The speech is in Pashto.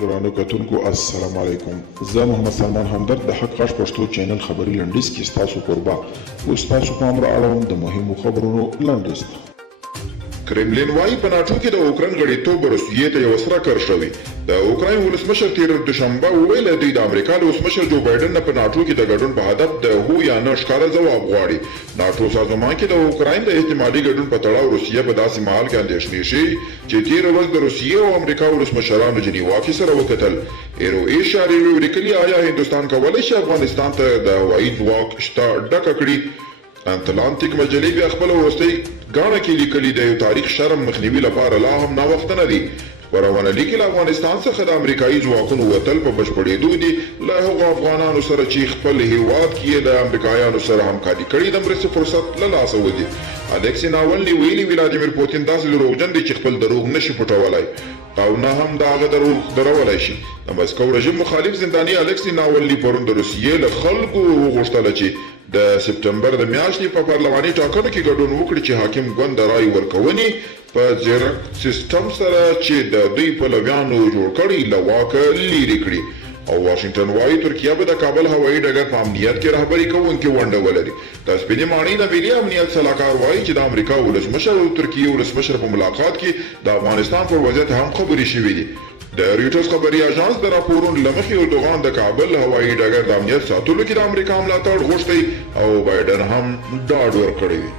ګرانو کتونکو السلام علیکم. زه محمد سلمان همدرد د حق غږ پښتو چینل خبري لنډیز کې ستاسو کوربه اوس تاسو پام را اړوم د مهمو خبرونو لنډیز ته. کرملین وايي په ناټو کې د اوکراین غړیتوب روسیې ته یو سره کار شوی. د اوکراین ولسمشر تیر دوشنبه وویل دوی د امریکا له ولسمشر جو بایدن نه په ناټو کې د ګډون په هدف د هو یا نه ښکاره ځواب غواړي. ناټو سازمان کې د اوکراین د احتمالي ګډون په تړاو روسیه په داسې مهال کې اندېښنې شي چې تیر ورځ د روسیې او امریکا ولسمشرانو جنیوا کې سره وکتل. ایرو اشارې ولیکلي آیا هندوستان کولی شي افغانستان ته د هوایي ځواک شته ډکه کړي. اتلانتیک مجلې بیا خپل وروستۍ غاڼه کې لیکلي د یو تاریخ شرم مخنیوي لپاره لا هم ناوخته نه دي. خپرونه لیکي له افغانستان څخه د امریکایي ځواکونو وتل په بشپړېدو دي له هغو افغانانو سره چې خپل هیواد کې د امریکایانو سره همکاري کړې د مرستې فرصت له لاسه وځي. الکسی ناولني ویلي ولادیمیر پوتین داسې دروغجن دی چې خپل دروغ نشي پټولی او نه هم د هغه دروغ درولی شي. د مسکو رژیم مخالف زنداني الکسی ناولني پرون د روسیې له خلکو وغوښتله چې د سپتمبر د میاشتې په پارلماني ټاکنو کې ګډون وکړي چې حاکم ګوند د رای ورکونې په ځیرک سیستم سره چې د دوی پلویانو جوړ کړي له واکه لیرې کړي. او واشنگټن وايي ترکیه به د کابل هوایي ډګر په امنیت کې رهبري کوونکې ونډه ولري. د سپینې ماڼۍ د ملي امنیت سلاکار وايي چې د امریکا ولسمشر او ترکیې ولسمشر په ملاقات کې د افغانستان پر وضعیت هم خبرې شوې دي. د ریوټرز خبري اژانس د راپورونو له مخې اردوغان د کابل هوایي ډګر د امنیت ساتلو کې د امریکا ملاتړ غوښتی او بایدن هم ډاډ ورکړی دی.